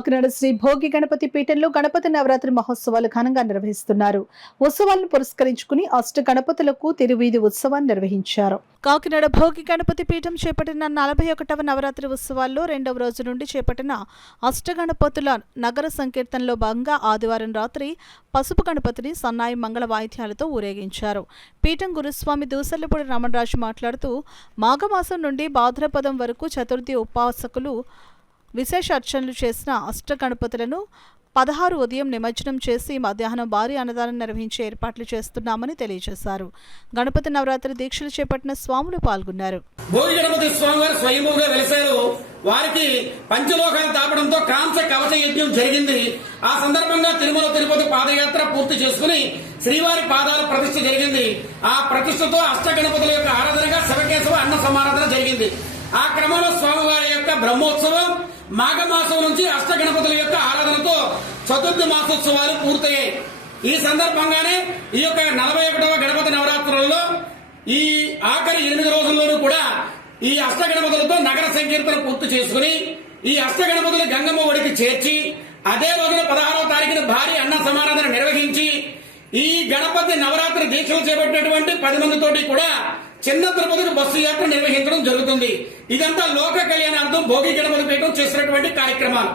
కాకినాడ శ్రీ భోగి గణపతి పీఠంలో గణపతి నవరాత్రి మహోత్సవాలు ఘనంగా నిర్వహిస్తున్నారు. ఉత్సవాలను పురస్కరించుకుని అష్ట గణపతులకు తిరువీధి ఉత్సవాన్ని నిర్వహించారు. కాకినాడ భోగి గణపతి పీఠం చేపట్టిన 41వ నవరాత్రి ఉత్సవాల్లో రెండవ రోజు నుండి చేపట్టిన అష్ట గణపతుల నగర సంకీర్తనలో భాగంగా ఆదివారం రాత్రి పసుపు గణపతిని సన్నాయి మంగళ వాయిద్యాలతో ఊరేగించారు. పీఠం గురుస్వామి దూసర్లపూడి రమణరాజు మాట్లాడుతూ మాఘమాసం నుండి భాద్రపదం వరకు చతుర్థి ఉపాసకులు విశేష అర్చనలు చేసిన అష్ట గణపతులను 16 ఉదయం నిమజ్జనం చేసి మధ్యాహ్నం భారీ అన్నదానం నిర్వహించే ఏర్పాట్లు చేస్తున్నామని తెలియజేశారు. గణపతి నవరాత్రి దీక్షలు చేపట్టిన స్వాములు పాల్గొన్నారు. భోగి గణపతి స్వామివారు స్వయంభూగా వెలిశారు. వారికి పంచలోకాలు తాపడంతో కాంస కవచ యజ్ఞం జరిగింది. ఆ సందర్భంగా తిరుమల తిరుపతి పాదయాత్ర పూర్తి చేసుకుని శ్రీవారి పాదాల ప్రతిష్ఠ జరిగింది. ఆ ప్రతిష్ఠతో అష్ట గణపతుల యొక్క ఆరాధనగా శివకేశవ అన్న సమారాధన జరిగింది. ఆ క్రమంలో స్వామివారి యొక్క బ్రహ్మోత్సవం మాఘమాసం నుంచి అష్ట గణపతుల యొక్క ఆరాధనతో చతుర్థి మాసోత్సవాలు పూర్తయ్యాయి. ఈ సందర్భంగానే ఈ యొక్క 41వ గణపతి నవరాత్రులలో ఈ ఆఖరి 8 రోజుల్లోనూ కూడా ఈ అష్ట గణపతులతో నగర సంకీర్తన పూర్తి చేసుకుని ఈ అష్ట గణపతులు గంగమ్మ ఒడికి చేర్చి అదే రోజున 16వ తారీఖున భారీ అన్న సమారాధన నిర్వహించి ఈ గణపతి నవరాత్రి దీక్షలు చేపట్టినటువంటి 10 మందితోటి కూడా చిన్న తిరుపతికి బస్సు యాత్ర నిర్వహించడం జరుగుతుంది. ఇదంతా లోక కళ్యాణార్థం భోగి గణపతి పీఠం చేసినటువంటి కార్యక్రమాలు.